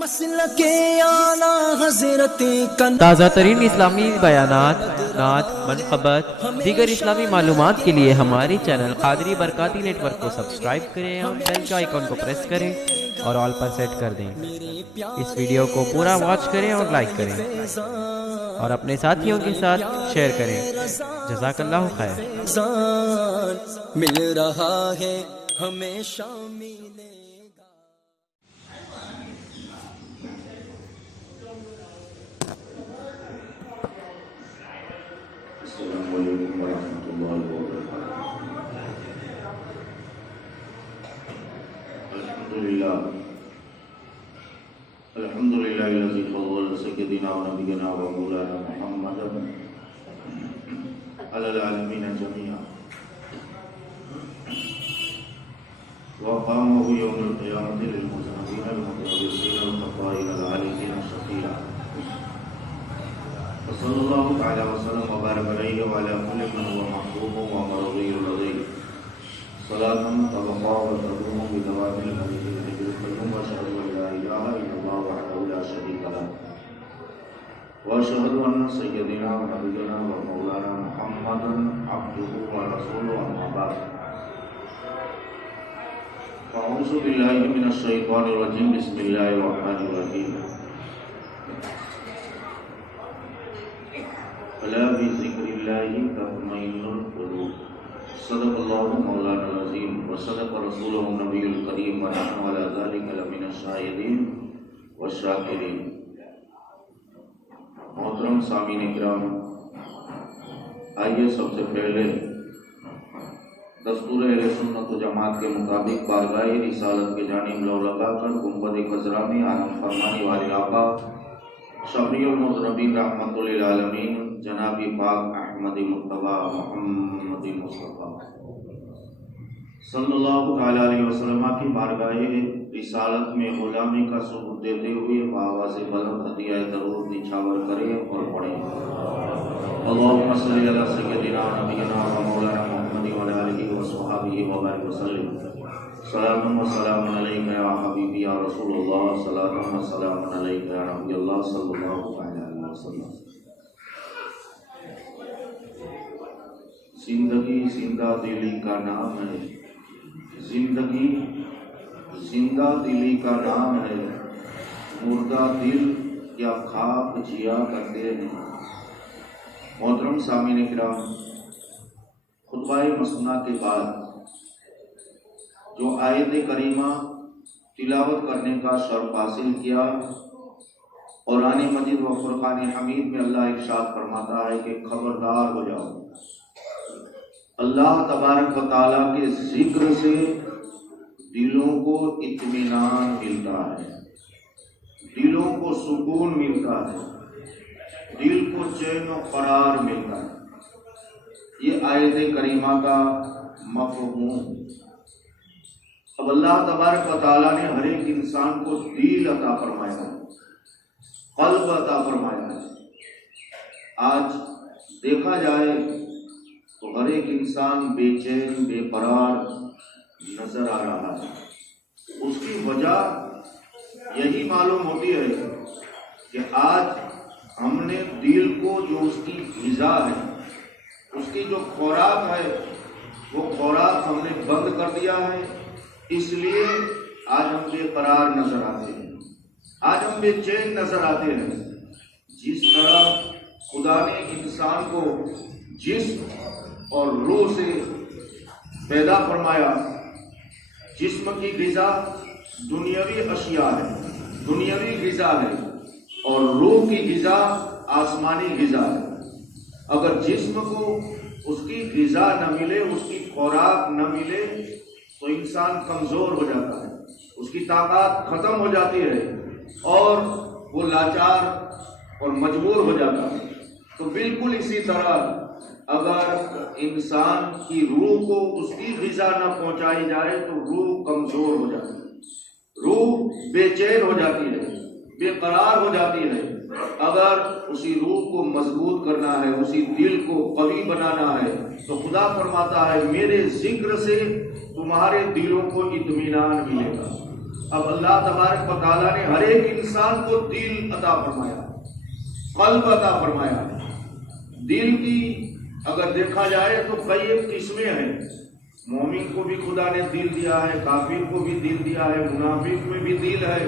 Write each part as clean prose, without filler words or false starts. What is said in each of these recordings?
مسلک اعلیٰ حضرت تازہ ترین اسلامی بیانات، نعت، منقبت، دیگر اسلامی معلومات کے لیے ہمارے چینل قادری برکاتی نیٹ ورک کو سبسکرائب کریں اور بیل کے آئیکن کو پریس کریں اور آل پر سیٹ کر دیں۔ اس ویڈیو کو پورا واچ کریں اور لائک کریں اور اپنے ساتھیوں کے ساتھ شیئر کریں۔ جزاک اللہ خیر۔ مل رہا ہے ہمیشہ ملے گا۔ السلام علیکم ورحمۃ اللہ وبرکاتہ۔ الحمد للہ الذی فضل سیدنا و نبینا و مولانا محمد علی العالمین جميعا وقامه یوم القیامۃ للمذنبین المتلبسین الخطائین العالمین الشفیع صلی اللہ تعالی وسلم وبارک علیہ وعلی کل من هو محبوب ومرضی لدیہ صلاۃ تبقى وتدوم بدوام الحدیث الحج القیوم واشهد ان لا الہ الا اللہ وحدہ لا شریک له واشهد ان سیدنا ونبینا ومولانا محمدا عبده ورسوله اما بعد اعوذ باللہ من الشیطان الرجیم بسم اللہ الرحمن الرحیم الا بذکر اللہ تطمئن القلوب صدق اللہ مولانا العظیم وصدق رسولہ النبی الکریم ونحن علی ذلک لمن الشاہدین والشاکرین۔ محترم سامعین کرام، آئیے سب سے پہلے دستور اہل سنت و جماعت کے مطابق بارگاہ رسالت کے جانب لو لگا کر گنبد خضرا میں آنند فرمانے والے آقا شفیع المذنبین رحمۃ للعالمین جناب پاک احمد مصطفیٰ محمد مصطفیٰ صلی اللہ تعالی علیہ وسلم کی بارگاہ رسالت میں غلامی کا ثبوت دیتے ہوئے بآواز بلند عطیہ درود نچھاور کریں اور پڑھیں۔ اللہم صلی علی سیدنا نبینا و مولانا محمد و آلہ و صحابہ وبارک وسلم۔ صلاۃ و سلام علیک یا حبیبی یا رسول اللہ، صلاۃ و سلام علیک یا نبی اللہ صلی اللہ تعالی علیہ وسلم۔ زندگی زندہ دلی کا نام ہے، زندگی زندہ دلی کا نام ہے، مردہ دل یا خواب جیا کرتے ہیں۔ محترم سامعین کرام، خطبہ مسنہ کے بعد جو آیت کریمہ تلاوت کرنے کا شرف حاصل کیا، قرآن مجید و فرقان حمید میں اللہ ارشاد فرماتا ہے کہ خبردار ہو جاؤ، اللہ تبارک و تعالیٰ کے ذکر سے دلوں کو اطمینان ملتا ہے، دلوں کو سکون ملتا ہے، دل کو چین و قرار ملتا ہے۔ یہ آیت کریمہ کا مفہوم۔ اب اللہ تبارک و تعالیٰ نے ہر ایک انسان کو دل عطا فرمایا ہے، قلب عطا فرمایا ہے۔ آج دیکھا جائے تو ہر ایک انسان بے چین بے قرار نظر آ رہا ہے۔ اس کی وجہ یہی معلوم ہوتی ہے کہ آج ہم نے دل کو جو اس کی غذا ہے، اس کی جو خوراک ہے، وہ خوراک ہم نے بند کر دیا ہے، اس لیے آج ہم بے قرار نظر آتے ہیں، آج ہم بے چین نظر آتے ہیں۔ جس طرح خدا نے انسان کو جسم اور روح سے پیدا فرمایا، جسم کی غذا دنیاوی اشیاء ہے، دنیاوی غذا ہے، اور روح کی غذا آسمانی غذا ہے۔ اگر جسم کو اس کی غذا نہ ملے، اس کی خوراک نہ ملے تو انسان کمزور ہو جاتا ہے، اس کی طاقت ختم ہو جاتی ہے اور وہ لاچار اور مجبور ہو جاتا ہے۔ تو بالکل اسی طرح اگر انسان کی روح کو اس کی غذا نہ پہنچائی جائے تو روح کمزور ہو جاتی ہے، روح بے چین ہو جاتی ہے، بے قرار ہو جاتی ہے۔ اگر اسی روح کو مضبوط کرنا ہے، اسی دل کو قوی بنانا ہے تو خدا فرماتا ہے میرے ذکر سے تمہارے دلوں کو اطمینان ملے گا، اب اللہ تبارک و تعالیٰ نے ہر ایک انسان کو دل عطا فرمایا، قلب عطا فرمایا۔ دل کی اگر دیکھا جائے تو کئی ایک قسمیں ہیں۔ مومن کو بھی خدا نے دل دیا ہے، کافر کو بھی دل دیا ہے، منافق میں بھی دل ہے،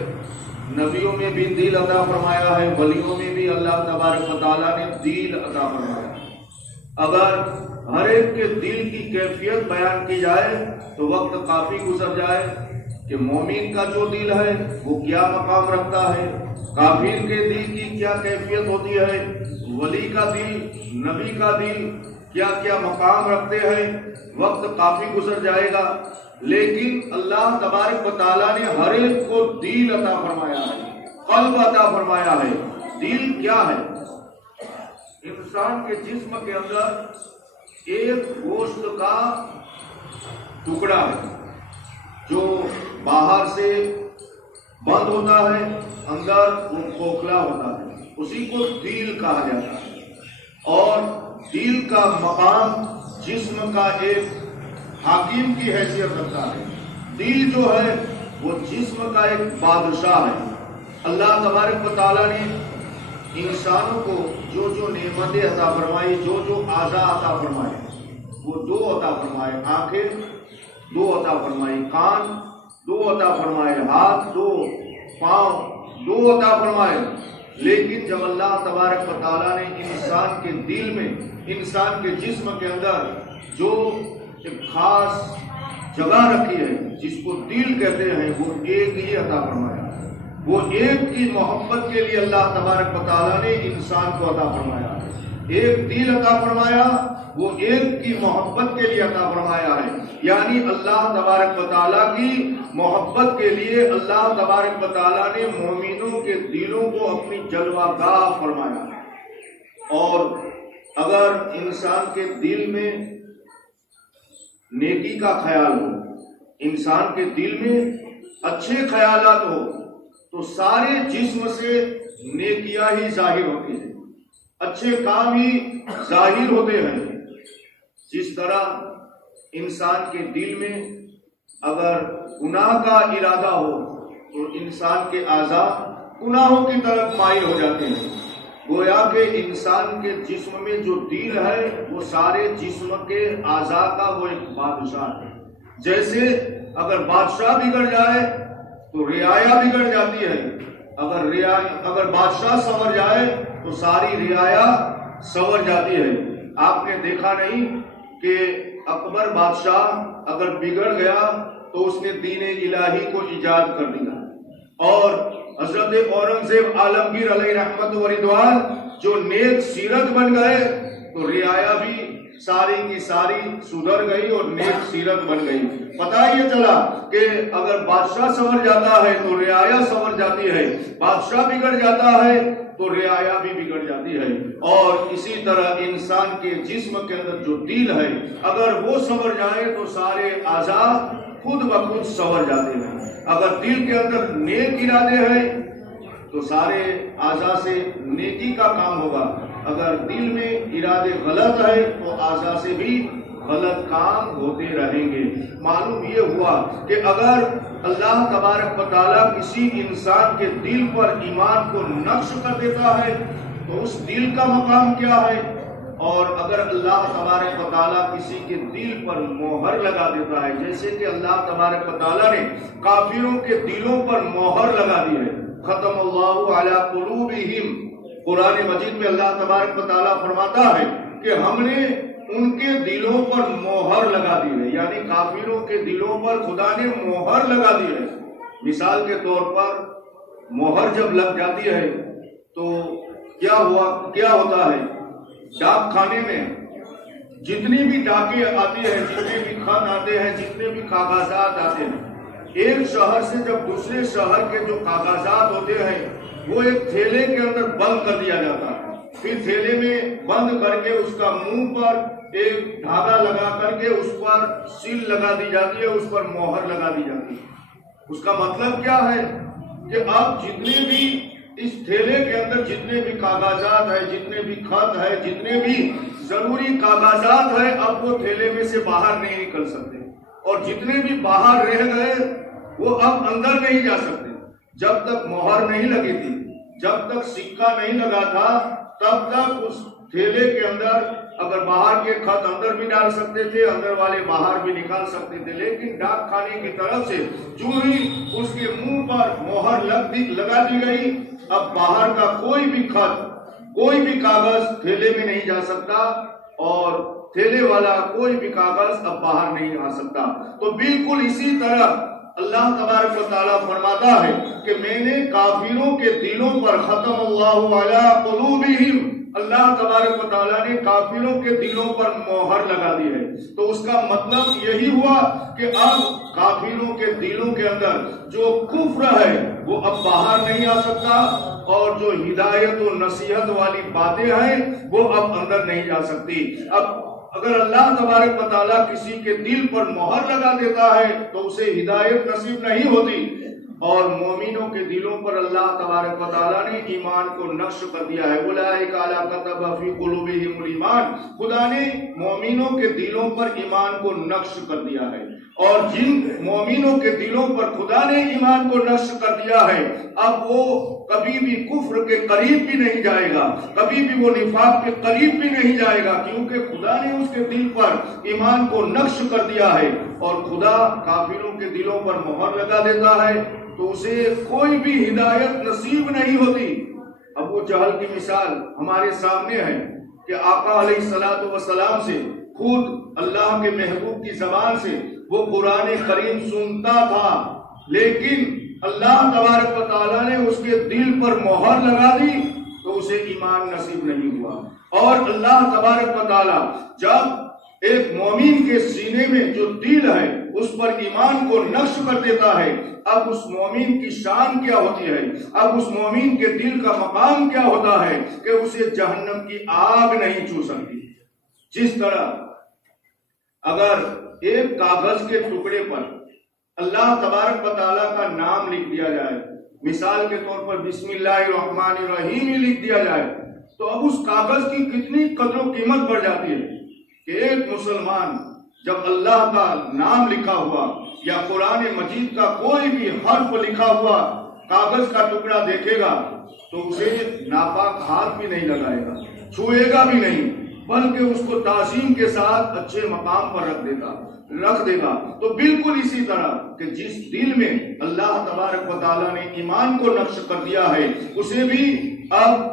نبیوں میں بھی دل عطا فرمایا ہے، ولیوں میں بھی اللہ تبارک و تعالیٰ نے دل عطا فرمایا۔ اگر ہر ایک کے دل کی کیفیت بیان کی جائے تو وقت کافی گزر جائے کہ مومن کا جو دل ہے وہ کیا مقام رکھتا ہے، کافر کے دل کی کیا کیفیت ہوتی ہے، ولی کا دل، نبی کا دل کیا کیا مقام رکھتے ہیں، وقت کافی گزر جائے گا۔ لیکن اللہ تبارک و تعالیٰ نے ہر ایک کو دل عطا فرمایا ہے، قلب عطا فرمایا ہے۔ دل کیا ہے؟ انسان کے جسم کے اندر ایک گوشت کا ٹکڑا ہے جو باہر سے بند ہوتا ہے، اندر وہ کھوکھلا ہوتا ہے، اسی کو دل کہا جاتا ہے۔ اور دل کا مقام جسم کا ایک حاکم کی حیثیت رکھتا ہے۔ دل جو ہے وہ جسم کا ایک بادشاہ ہے۔ اللہ تبارک و تعالیٰ نے انسانوں کو جو جو نعمتیں عطا فرمائی، جو جو اعضاء عطا فرمائے، وہ دو عطا فرمائے، آنکھیں دو عطا فرمائی، کان دو عطا فرمائے، ہاتھ دو، پاؤں دو عطا فرمائے۔ لیکن جب اللہ تبارک و تعالیٰ نے انسان کے دل میں، انسان کے جسم کے اندر جو ایک خاص جگہ رکھی ہے جس کو دل کہتے ہیں، وہ ایک ہی عطا فرمایا۔ وہ ایک کی محبت کے لیے اللہ تبارک و تعالیٰ نے انسان کو عطا فرمایا ہے۔ ایک دل عطا فرمایا، وہ ایک کی محبت کے لیے عطا فرمایا ہے۔ یعنی اللہ تبارک و تعالیٰ کی محبت کے لیے اللہ تبارک و تعالیٰ نے مومنوں کے دلوں کو اپنی جلوہ گاہ فرمایا۔ اور اگر انسان کے دل میں نیکی کا خیال ہو، انسان کے دل میں اچھے خیالات ہو، تو سارے جسم سے نیکیاں ہی ظاہر ہوتی ہیں، اچھے کام ہی ظاہر ہوتے ہیں۔ جس طرح انسان کے دل میں اگر گناہ کا ارادہ ہو تو انسان کے اعضاء گناہوں کی طرف مائل ہو جاتے ہیں۔ گویا کہ انسان کے جسم میں جو دل ہے وہ سارے جسم کے اعضاء کا وہ ایک بادشاہ ہے۔ جیسے اگر بادشاہ بگڑ جائے تو رعایا بگڑ جاتی ہے، اگر بادشاہ سنور جائے تو ساری رعایا سنور جاتی ہے۔ آپ نے دیکھا نہیں کہ اکبر بادشاہ اگر بگڑ گیا تو اس نے دین الہی کو ایجاد کر دیا، اور حضرت اورنگزیب عالمگیر علیہ رحمت و رضوان جو نیک سیرت بن گئے تو رعایا بھی ساری کی ساری سدھر گئی اور نیک سیرت بن گئی۔ پتہ یہ چلا کہ اگر بادشاہ سنور جاتا ہے تو رعایا سنور جاتی ہے، بادشاہ بگڑ جاتا ہے تو رعایا بھی بگڑ جاتی ہے۔ اور اسی طرح انسان کے جسم کے اندر جو دل ہے اگر وہ سنور جائے تو سارے اعضاء خود بخود سنور جاتے ہیں۔ اگر دل کے اندر نیک ارادے ہیں تو سارے اعضاء سے نیکی کا کام ہوگا، اگر دل میں ارادے غلط ہے تو اعضاء سے بھی غلط کام ہوتے رہیں گے۔ معلوم یہ ہوا کہ اگر اللہ تبارک و تعالیٰ کسی انسان کے دل پر ایمان کو نقش کر دیتا ہے تو اس دل کا مقام کیا ہے، اور اگر اللہ تبارک و تعالیٰ کسی کے دل پر مہر لگا دیتا ہے، جیسے کہ اللہ تبارک و تعالیٰ نے کافروں کے دلوں پر مہر لگا دی ہے، ختم اللہ علی قلوبہم، قرآن مجید میں اللہ تبارک و تعالیٰ فرماتا ہے کہ ہم نے ان کے دلوں پر مہر لگا دی ہے، یعنی کافروں کے دلوں پر خدا نے مہر لگا دی ہے۔ مثال کے طور پر مہر جب لگ جاتی ہے تو کیا ہوتا ہے، ڈاک خانے میں جتنی بھی ڈاکیں آتی ہیں، جتنے بھی خط آتے ہیں، جتنے بھی کاغذات آتے ہیں، ایک شہر سے جب دوسرے شہر کے جو کاغذات ہوتے ہیں وہ ایک تھیلے کے اندر بند کر دیا جاتا ہے، پھر تھیلے میں بند کر کے اس کا منہ پر ایک دھاگا لگا کر کے اس پر سیل لگا دی جاتی ہے، اس پر مہر لگا دی جاتی ہے۔ اس کا مطلب کیا ہے کہ اب جتنے بھی اس تھیلے کے اندر جتنے بھی کاغذات ہیں، جتنے بھی خط ہے، جتنے بھی ضروری کاغذات ہیں، اب وہ تھیلے میں سے باہر نہیں نکل سکتے، اور جتنے بھی باہر رہ گئے وہ اب اندر نہیں جا سکتے۔ جب تک مہر نہیں لگی تھی، جب تک سکہ نہیں لگا تھا، تب تک اس تھیلے کے اندر اگر باہر کے خط اندر بھی ڈال سکتے تھے، اندر والے باہر بھی نکال سکتے تھے، لیکن ڈاک خانے کی طرف سے جو ہی اس کے منہ پر مہر لگا دی گئی، اب باہر کا کوئی بھی خط، کوئی بھی کاغذ تھیلے میں نہیں جا سکتا، اور تھیلے والا کوئی بھی کاغذ اب باہر نہیں آ سکتا۔ تو بالکل اسی طرح اللہ تبارک و تعالیٰ فرماتا ہے کہ میں نے کافروں کے دلوں پر ختم اللہ علی قلوبہم، اللہ تبارک و تعالیٰ نے کافروں کے دلوں پر مہر لگا دی ہے۔ تو اس کا مطلب یہی ہوا کہ اب کافروں کے دلوں کے اندر جو کفر ہے وہ اب باہر نہیں آ سکتا، اور جو ہدایت و نصیحت والی باتیں ہیں وہ اب اندر نہیں جا سکتی۔ اب اگر اللہ تبارک و تعالیٰ کسی کے دل پر مہر لگا دیتا ہے تو اسے ہدایت نصیب نہیں ہوتی، اور مومنوں کے دلوں پر اللہ تبارک و تعالیٰ نے ایمان کو نقش کر دیا ہے۔ اولئک اعلی کتب فی قلوبہم الایمان، خدا نے مومنوں کے دلوں پر ایمان کو نقش کر دیا ہے، اور جن مومنوں کے دلوں پر خدا نے ایمان کو نقش کر دیا ہے، اب وہ کبھی بھی کفر کے قریب بھی نہیں جائے گا، کبھی بھی وہ نفاق کے قریب بھی نہیں جائے گا، کیونکہ خدا نے اس کے دل پر ایمان کو نقش کر دیا ہے۔ اور خدا کافروں کے دلوں پر مہر لگا دیتا ہے تو اسے کوئی بھی ہدایت نصیب نہیں ہوتی۔ ابو جہل کی مثال ہمارے سامنے ہے کہ آقا علیہ الصلوۃ والسلام سے، خود اللہ کے محبوب کی زبان سے وہ قرآن کریم سنتا تھا، لیکن اللہ تبارک و تعالیٰ نے اس کے دل پر مہر لگا دی تو اسے ایمان نصیب نہیں ہوا۔ اور اللہ تبارک و تعالیٰ جب ایک مومن کے سینے میں جو دل ہے اس پر ایمان کو نقش کر دیتا ہے، اب اس مومن کی شان کیا ہوتی ہے، اب اس مومن کے دل کا مقام کیا ہوتا ہے کہ اسے جہنم کی آگ نہیں چھو سکتی۔ جس طرح اگر ایک کاغذ کے ٹکڑے پر اللہ تبارک و تعالیٰ کا نام لکھ دیا جائے، مثال کے طور پر بسم اللہ الرحمن الرحیم ہی لکھ دیا جائے، تو اب اس کاغذ کی کتنی قدر و قیمت بڑھ جاتی ہے کہ ایک مسلمان جب اللہ کا نام لکھا ہوا یا قرآن مجید کا کوئی بھی حرف لکھا ہوا کاغذ کا ٹکڑا دیکھے گا تو اسے ناپاک ہاتھ بھی نہیں لگائے گا، چھوئے گا بھی نہیں، بلکہ اس کو تعظیم کے ساتھ اچھے مقام پر رکھ دے گا۔ تو بالکل اسی طرح کہ جس دل میں اللہ تبارک و تعالیٰ نے ایمان کو نقش کر دیا ہے، اسے بھی اب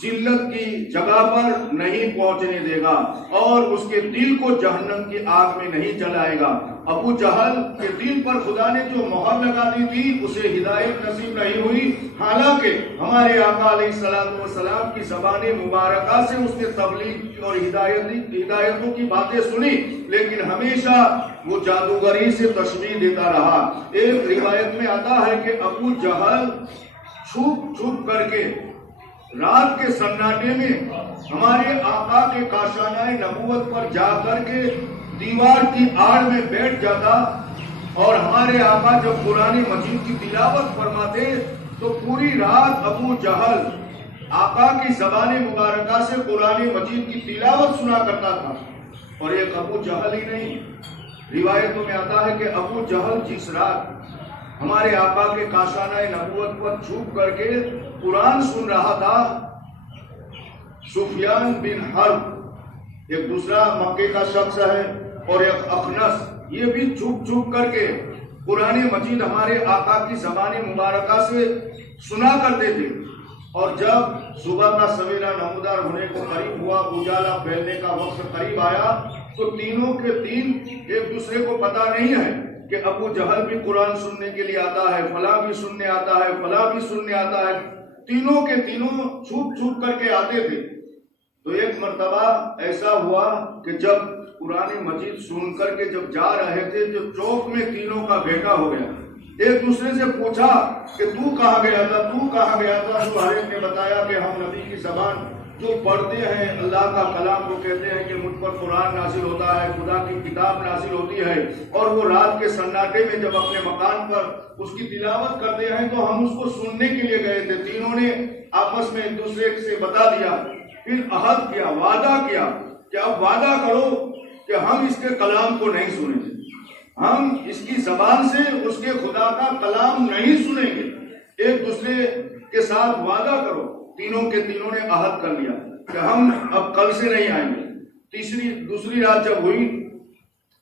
ذلت کی جگہ پر نہیں پہنچنے دے گا، اور اس کے دل کو جہنم کی آگ میں نہیں جلائے گا۔ ابو جہل کے دل پر خدا نے جو مہر لگا دی تھی اسے ہدایت نصیب نہیں ہوئی، حالانکہ ہمارے آقا علیہ السلام والسلام کی زبان مبارکہ سے اس نے تبلیغ اور ہدایتوں کی باتیں سنی، لیکن ہمیشہ وہ جادوگری سے تشبیہ دیتا رہا۔ ایک روایت میں آتا ہے کہ ابو جہل چھپ چھپ کر کے رات کے سناٹے میں ہمارے آقا کے کاشانہ نبوت پر جا کر کے دیوار کی آڑ میں بیٹھ جاتا، اور ہمارے آقا جب قرآن مجید کی تلاوت فرماتے تو پوری رات ابو جہل آقا کی زبان مبارکہ سے قرآن مجید کی تلاوت سنا کرتا تھا۔ اور ایک ابو جہل ہی نہیں، روایتوں میں آتا ہے کہ ابو جہل جس رات ہمارے آقا کے کاشانہ نبوت پر چھپ کر کے قرآن سن رہا تھا، سفیان بن حرب ایک دوسرا مکے کا شخص ہے، اور ایک اخنس، یہ بھی چھپ چھپ کر کے قرآن مجید ہمارے آقا کی زبان مبارکہ سے سنا کرتے تھے۔ اور جب صبح کا سویرا نمودار ہونے کو قریب ہوا، اجالا پھیلنے کا وقت قریب آیا، تو تینوں کے تین ایک دوسرے کو پتا نہیں ہے کہ ابو جہل بھی قرآن سننے کے لیے آتا ہے، فلاں بھی سننے آتا ہے، فلاں بھی سننے آتا ہے، تینوں کے تینوں چھپ چھپ کر کے آتے تھے۔ تو ایک مرتبہ ایسا ہوا کہ جب قرآن مجید سن کر کے جب جا رہے تھے تو چوک میں تینوں کا بھیٹا ہو گیا۔ ایک دوسرے سے پوچھا کہ تو کہاں گیا تھا، تو کہاں گیا تھا؟ تو ہر ایک نے بتایا کہ ہم نبی کی زبان جو پڑھتے ہیں، اللہ کا کلام کو کہتے ہیں کہ مجھ پر قرآن نازل ہوتا ہے، خدا کی کتاب نازل ہوتی ہے، اور وہ رات کے سناٹے میں جب اپنے مکان پر اس کی تلاوت کرتے ہیں تو ہم اس کو سننے کے لیے گئے تھے۔ تینوں نے آپس میں ایک دوسرے سے بتا دیا، پھر عہد کیا، وعدہ کیا کہ اب وعدہ کرو کہ ہم اس کے کلام کو نہیں سنیں گے، ہم اس کی زبان سے اس کے خدا کا کلام نہیں سنیں گے. ایک دوسرے کے ساتھ وعدہ کرو. تینوں کے تینوں نے عہد کر لیا کہ ہم اب کل سے نہیں آئیں گے. دوسری رات جب ہوئی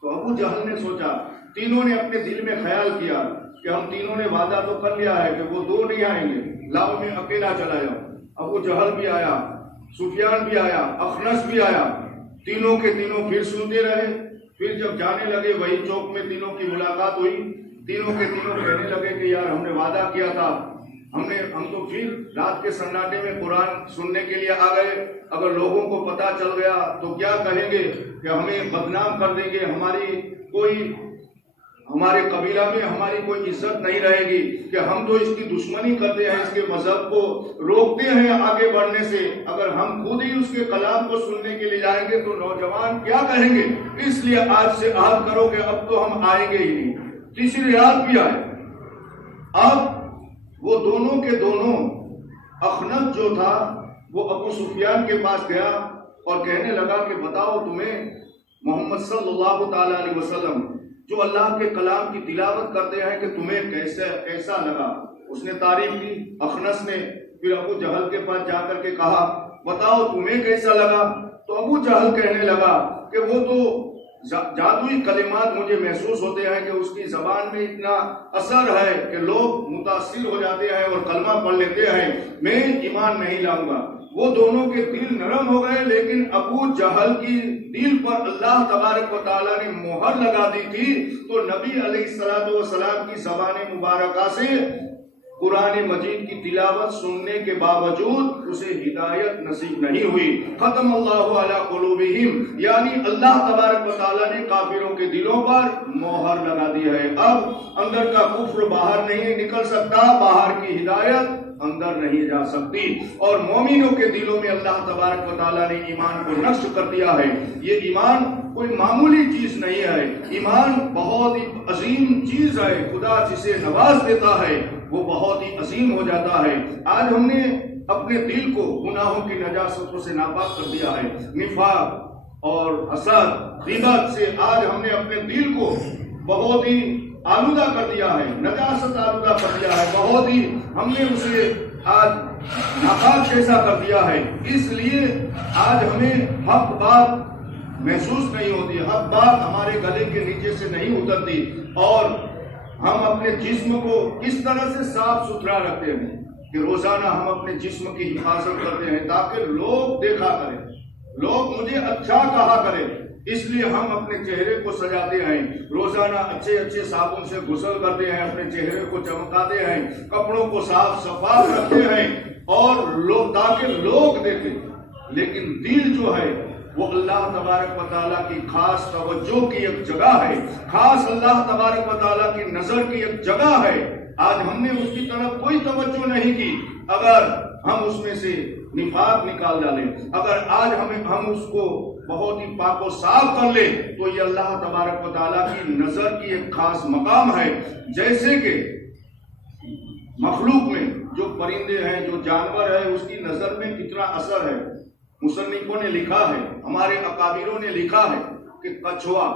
تو ابو جہل نے سوچا, تینوں نے اپنے دل میں خیال کیا کہ ہم تینوں نے وعدہ تو کر لیا ہے کہ وہ دو نہیں آئیں گے, لاؤ میں اکیلا چلا جاؤں. ابو جہل بھی آیا, سفیان بھی آیا, اخنس بھی آیا. تینوں کے تینوں پھر سنتے رہے. پھر جب جانے لگے وہی چوک میں تینوں کی ملاقات ہوئی. تینوں کے تینوں کہنے لگے کہ یار ہم نے وعدہ کیا تھا, ہم تو پھر رات کے سناٹے میں قرآن سننے کے لیے آ گئے. اگر لوگوں کو پتا چل گیا تو کیا کہیں گے کہ ہمیں بدنام کر دیں گے, ہمارے قبیلہ میں ہماری کوئی عزت نہیں رہے گی کہ ہم تو اس کی دشمنی کرتے ہیں, اس کے مذہب کو روکتے ہیں آگے بڑھنے سے. اگر ہم خود ہی اس کے کلام کو سننے کے لیے جائیں گے تو نوجوان کیا کہیں گے. اس لیے آج سے عہد کرو کہ اب تو ہم آئیں گے ہی نہیں. تیسری رات بھی آئے. اب وہ دونوں کے دونوں, اخنس جو تھا وہ ابو سفیان کے پاس گیا اور کہنے لگا کہ بتاؤ تمہیں محمد صلی اللہ تعالی علیہ وسلم جو اللہ کے کلام کی تلاوت کرتے ہیں کہ تمہیں کیسا لگا. اس نے تعریف کی. اخنس نے پھر ابو جہل کے پاس جا کر کے کہا بتاؤ تمہیں کیسا لگا. تو ابو جہل کہنے لگا کہ وہ تو جادوئی کلمات مجھے محسوس ہوتے ہیں کہ اس کی زبان میں اتنا اثر ہے کہ لوگ متاثر ہو جاتے ہیں اور کلمہ پڑھ لیتے ہیں, میں ایمان نہیں لاؤں گا. وہ دونوں کے دل نرم ہو گئے, لیکن ابو جہل کی دل پر اللہ تبارک و تعالیٰ نے مہر لگا دی تھی. تو نبی علیہ الصلوۃ والسلام کی زبان مبارکہ سے قرآن مجید کی تلاوت سننے کے باوجود اسے ہدایت نصیب نہیں ہوئی. ختم اللہ علی قلوبہم, یعنی اللہ تبارک و تعالیٰ نے کافروں کے دلوں پر مہر لگا دی ہے. اب اندر کا کفر باہر نہیں نکل سکتا, باہر کی ہدایت اندر نہیں جا سکتی. اور مومنوں کے دلوں میں اللہ تبارک و تعالیٰ نے ایمان کو نقش کر دیا ہے. یہ ایمان کوئی معمولی چیز نہیں ہے, ایمان بہت ہی عظیم چیز ہے. خدا جسے نواز دیتا ہے وہ بہت ہی عظیم ہو جاتا ہے. آج ہم نے اپنے دل کو گناہوں کی نجاستوں سے ناپاک کر دیا ہے. نفاق اور حسد, غیبت سے آج ہم نے اپنے دل کو بہت ہی آلودہ کر دیا ہے, نجاست آلودہ کر دیا ہے. بہت ہی ہم نے اسے آج ناپاک جیسا کر دیا ہے. اس لیے آج ہمیں حق بات محسوس نہیں ہوتی, حق بات ہمارے گلے کے نیچے سے نہیں اترتی. اور ہم اپنے جسم کو کس طرح سے صاف ستھرا رکھتے ہیں کہ روزانہ ہم اپنے جسم کی حفاظت کرتے ہیں تاکہ لوگ دیکھا کریں, لوگ مجھے اچھا کہا کریں. اس لیے ہم اپنے چہرے کو سجاتے ہیں, روزانہ اچھے صابن سے غسل کرتے ہیں, اپنے چہرے کو چمکاتے ہیں, کپڑوں کو صاف صفائی رکھتے ہیں اور تاکہ لوگ دیکھیں. لیکن دل جو ہے وہ اللہ تبارک و تعالیٰ کی خاص توجہ کی ایک جگہ ہے, خاص اللہ تبارک و تعالیٰ کی نظر کی ایک جگہ ہے. آج ہم نے اس کی طرف کوئی توجہ نہیں کی. اگر ہم اس میں سے نفاق نکال ڈالیں, اگر آج ہم اس کو بہت ہی پاک و صاف کر لیں تو یہ اللہ تبارک و تعالیٰ کی نظر کی ایک خاص مقام ہے. جیسے کہ مخلوق میں جو پرندے ہیں, جو جانور ہے, اس کی نظر میں کتنا اثر ہے. مصنفوں نے لکھا ہے, ہمارے اکابروں نے لکھا ہے کہ کچھوا,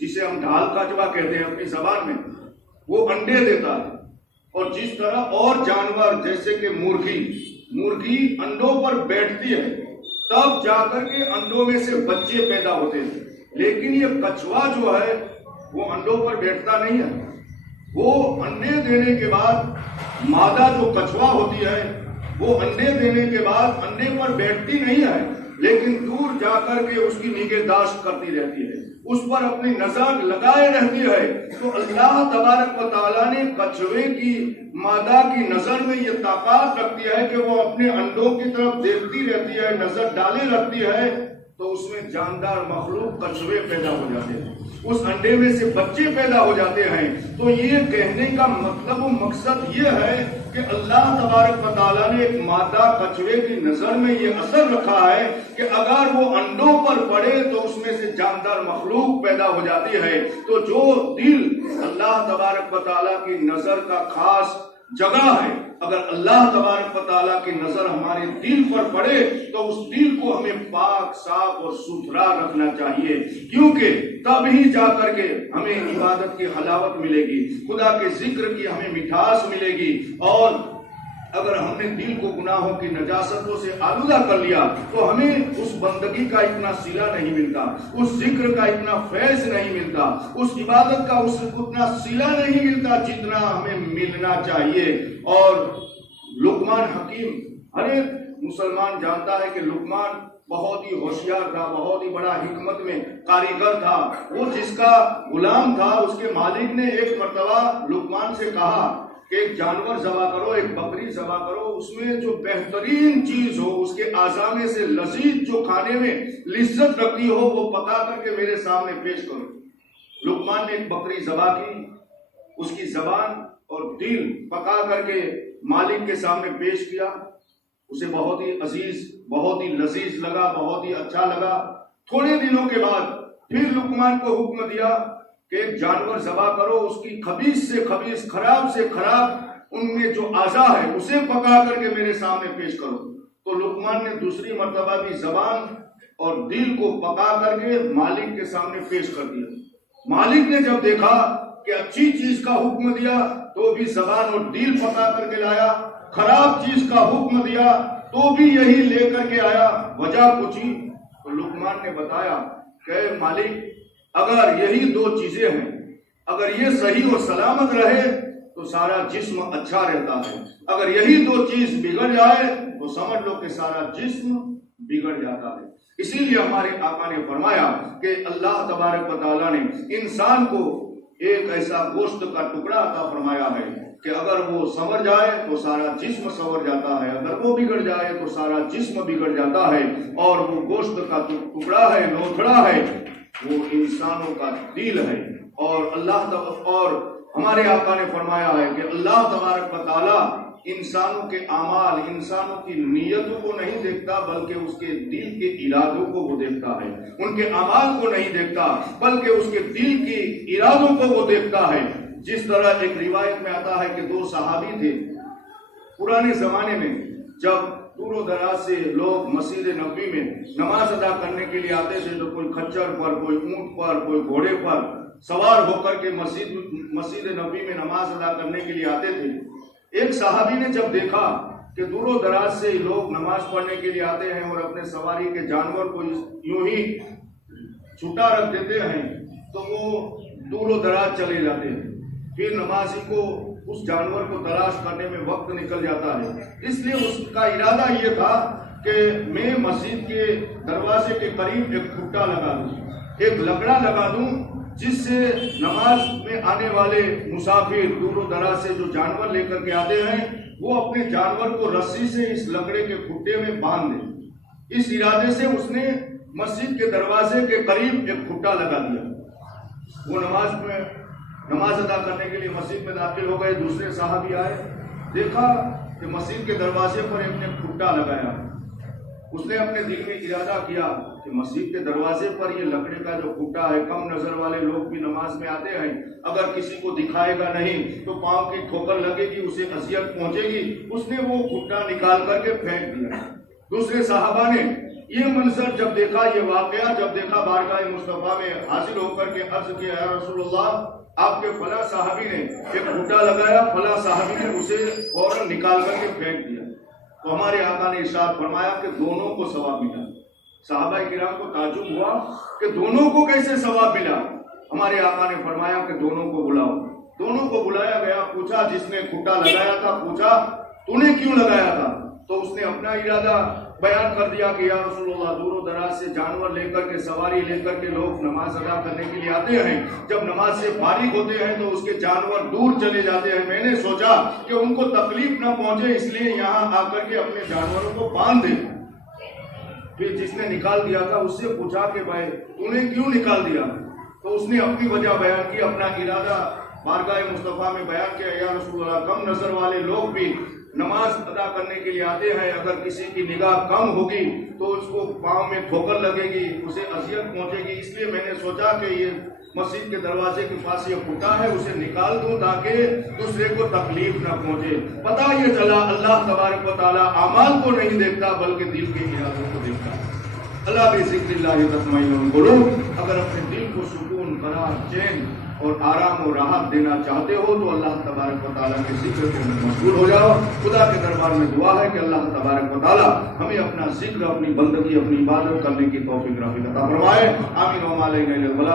جسے ہم ڈھال کچھوا کہتے ہیں اپنی زبان میں, وہ انڈے دیتا ہے. اور جس طرح اور جانور جیسے کہ مرغی انڈوں پر بیٹھتی ہے تب جا کر کے انڈوں میں سے بچے پیدا ہوتے ہیں. لیکن یہ کچھوا جو ہے وہ انڈوں پر بیٹھتا نہیں ہے. وہ انڈے دینے کے بعد مادہ جو کچھوا ہوتی ہے وہ انڈے دینے کے بعد انڈے پر بیٹھتی نہیں ہے, لیکن دور جا کر کے اس کی نگہداشت کرتی رہتی ہے, اس پر اپنی نظر لگائے رہتی ہے. تو اللہ تبارک و تعالیٰ نے کچھوے کی مادہ کی نظر میں یہ طاقت رکھتی ہے کہ وہ اپنے انڈوں کی طرف دیکھتی رہتی ہے, نظر ڈالے رکھتی ہے. تو اس میں جاندار مخلوق کچھوے پیدا ہو جاتے ہیں, اس انڈے میں سے بچے پیدا ہو جاتے ہیں. تو یہ کہنے کا مطلب و مقصد یہ ہے کہ اللہ تبارک و تعالیٰ نے ایک مادہ کچھوے کی نظر میں یہ اثر رکھا ہے کہ اگر وہ انڈوں پر پڑے تو اس میں سے جاندار مخلوق پیدا ہو جاتی ہے. تو جو دل اللہ تبارک و تعالیٰ کی نظر کا خاص جگہ ہے, اگر اللہ تبارک و تعالیٰ کی نظر ہمارے دل پر پڑے تو اس دل کو ہمیں پاک صاف اور ستھرا رکھنا چاہیے، کیونکہ تب ہی جا کر کے ہمیں عبادت کی حلاوت ملے گی، خدا کے ذکر کی ہمیں مٹھاس ملے گی۔ اور اگر ہم نے دل کو گناہوں کی نجاستوں سے آلودہ کر لیا تو ہمیں اس بندگی کا اتنا صلہ نہیں ملتا، اس ذکر کا اتنا فیض نہیں ملتا، اس عبادت کا اتنا صلہ نہیں ملتا جتنا ہمیں ملنا چاہیے۔ اور لقمان حکیم، ہر ایک مسلمان جانتا ہے کہ لقمان بہت ہی ہوشیار تھا، بہت ہی بڑا حکمت میں کاریگر تھا۔ وہ جس کا غلام تھا، اس کے مالک نے ایک مرتبہ لقمان سے کہا کہ ایک جانور ذبح کرو، ایک بکری ذبح کرو، اس میں جو بہترین چیز ہو، اس کے اعضاء میں سے لذیذ جو کھانے میں لذت رکھتی ہو، وہ پکا کر کے میرے سامنے پیش کرو۔ لقمان نے ایک بکری ذبح کی، اس کی زبان اور دل پکا کر کے مالک کے سامنے پیش کیا۔ اسے بہت ہی عزیز، بہت ہی لذیذ لگا، بہت ہی اچھا لگا۔ تھوڑے دنوں کے بعد پھر لقمان کو حکم دیا کہ ایک جانور ذبح کرو، اس کی خبیث سے خبیث، خراب سے خراب ان میں جو اعضاء ہے اسے پکا کر کے میرے سامنے پیش کرو۔ تو لقمان نے دوسری مرتبہ بھی زبان اور دل کو پکا کر کے مالک کے سامنے پیش کر دیا۔ مالک نے جب دیکھا کہ اچھی چیز کا حکم دیا تو بھی زبان اور دل پکا کر کے لایا، خراب چیز کا حکم دیا تو بھی یہی لے کر کے آیا، وجہ پوچھی تو لقمان نے بتایا کہ مالک اگر یہی دو چیزیں ہیں، اگر یہ صحیح اور سلامت رہے تو سارا جسم اچھا رہتا ہے، اگر یہی دو چیز بگڑ جائے تو سمجھ لو کہ سارا جسم بگڑ جاتا ہے۔ اسی لیے ہمارے آقا نے فرمایا کہ اللہ تبارک و تعالیٰ نے انسان کو ایک ایسا گوشت کا ٹکڑا عطا فرمایا ہے کہ اگر وہ سنور جائے تو سارا جسم سنور جاتا ہے، اگر وہ بگڑ جائے تو سارا جسم بگڑ جاتا ہے۔ اور وہ گوشت کا ٹکڑا ہے، لوتھڑا ہے، وہ انسانوں کا دل ہے۔ اور ہمارے آقا نے فرمایا ہے کہ اللہ تبارک و تعالیٰ انسانوں کے اعمال، انسانوں کی نیتوں کو نہیں دیکھتا بلکہ اس کے دل کے ارادوں کو وہ دیکھتا ہے۔ ان کے اعمال کو نہیں دیکھتا بلکہ اس کے دل کے ارادوں کو وہ دیکھتا ہے۔ جس طرح ایک روایت میں آتا ہے کہ دو صحابی تھے پرانے زمانے میں، جب دور و دراز سے لوگ مسجد نبوی میں نماز ادا کرنے کے لیے آتے تھے تو کوئی کھچر پر، کوئی اونٹ پر، کوئی گھوڑے پر سوار ہو کر کے مسجد نبوی میں نماز ادا کرنے کے لیے آتے تھے۔ ایک صحابی نے جب دیکھا کہ دور و دراز سے لوگ نماز پڑھنے کے لیے آتے ہیں اور اپنے سواری کے جانور کو یوں ہی چھٹا رکھ دیتے ہیں تو وہ دور و دراز چلے جاتے ہیں، پھر نمازی کو اس جانور کو تلاش کرنے میں وقت نکل جاتا ہے۔ اس لیے اس کا ارادہ یہ تھا کہ میں مسجد کے دروازے کے قریب ایک کھٹا لگا دوں، ایک لکڑا لگا دوں، جس سے نماز میں آنے والے مسافر دور و دراز سے جو جانور لے کر کے آتے ہیں وہ اپنے جانور کو رسی سے اس لکڑے کے کھٹے میں باندھ دیں۔ اس ارادے سے اس نے مسجد کے دروازے کے قریب ایک کھٹا لگا دیا۔ وہ نماز ادا کرنے کے لیے مسجد میں داخل ہو گئے۔ دوسرے صحابی آئے، دیکھا کہ مسجد کے دروازے پر ایک نے کھٹا لگایا۔ اس نے اپنے دل میں ارادہ کیا کہ مسجد کے دروازے پر یہ لکڑے کا جو کھٹا ہے، کم نظر والے لوگ بھی نماز میں آتے ہیں، اگر کسی کو دکھائے گا نہیں تو پاؤں کی ٹھوکر لگے گی، اسے اذیت پہنچے گی۔ اس نے وہ کھٹا نکال کر کے پھینک دیا۔ دوسرے صحابہ نے یہ منظر جب دیکھا، یہ واقعہ جب دیکھا، بارگاہ مصطفیٰ میں حاضر ہو کر کے عرض کیا، یا رسول اللہ، آپ کے فلاں صحابی نے ایک کھٹا لگایا، فلاں صحابی نے اسے فوراً نکال کر کے پھینک دیا۔ تو ہمارے آقا نے ارشاد فرمایا کہ دونوں کو ثواب ملا۔ صحابہ کرام کو تعجب ہوا کہ دونوں کو کیسے ثواب ملا؟ ہمارے آقا نے فرمایا کہ دونوں کو بلاؤ۔ دونوں کو بلایا گیا، پوچھا، جس نے کھٹا لگایا تھا پوچھا تو نے کیوں لگایا تھا؟ تو اس نے اپنا ارادہ بیان کر دیا کہ یا رسول اللہ، دور و دراز سے جانور لے کر کے، سواری لے کر کے لوگ نماز ادا کرنے کے لیے آتے ہیں، جب نماز سے فارغ ہوتے ہیں تو اس کے جانور دور چلے جاتے ہیں۔ میں نے سوچا کہ ان کو تکلیف نہ پہنچے، اس لیے یہاں آ کر کے اپنے جانوروں کو باندھ دے۔ پھر جس نے نکال دیا تھا اس سے پوچھا کہ بھائی تو نے کیوں نکال دیا؟ تو اس نے اپنی وجہ بیان کی، اپنا ارادہ بارگاہ مصطفیٰ میں بیان کیا، یا رسول اللہ، کم نظر والے لوگ بھی نماز ادا کرنے کے لیے آتے ہیں، اگر کسی کی نگاہ کم ہوگی تو اس کو پاؤں میں ٹھوکر لگے گی، اسے اذیت پہنچے گی، اس لیے میں نے سوچا کہ یہ مسجد کے دروازے کے پاس یہ پھٹا ہے اسے نکال دوں تاکہ دوسرے کو تکلیف نہ پہنچے. پتہ یہ چلا اللہ تبارک و تعالیٰ اعمال کو نہیں دیکھتا بلکہ دل کے ارادوں کو دیکھتا ہے. اللہ بذکر اللہ تطمئن القلوب. اگر اپنے دل کو سکون، قرار، چین اور آرام و راحت دینا چاہتے ہو تو اللہ تبارک و تعالیٰ کے ذکر کے اندر مشغول ہو جاؤ. خدا کے دربار میں دعا ہے کہ اللہ تبارک و تعالیٰ ہمیں اپنا ذکر، اپنی بندگی، اپنی عبادت کرنے کی توفیق عطا فرمائے. آمین و ما علینا الا البلاغ.